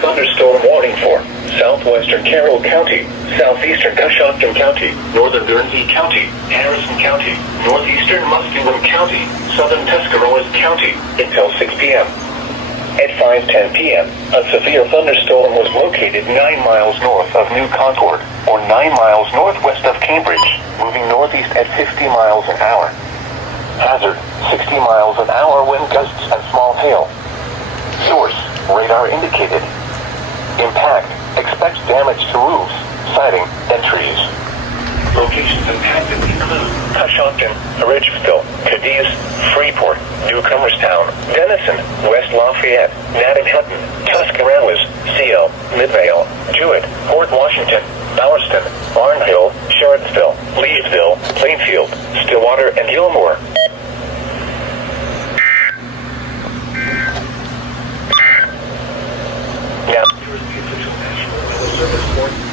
thunderstorm warning for southwestern Carroll County, southeastern Coshocton County, northern Guernsey County, Harrison County, northeastern Muskegon County, southern Tuscarawas County until 6 p.m. At 5:10 p.m., a severe thunderstorm was located 9 miles north of New Concord, or 9 miles northwest of Cambridge, moving northeast at 50 miles an hour. Hazard, 60 miles an hour wind gusts and small hail. Source, radar indicated. Impact, expect damage to roofs, siding, and trees. Locations impacted include Coshocton, Ridgeville, Cadiz, Freeport, Newcomerstown, Denison, West Lafayette, Nathan-Hutton, Tuscarawas, Seal, Midvale, Jewett, Port Washington, Bowerston, Barnhill, Sherridsville, Leesville, Plainfield, Stillwater, and Gilmore. Now, here's the official National Weather Service report.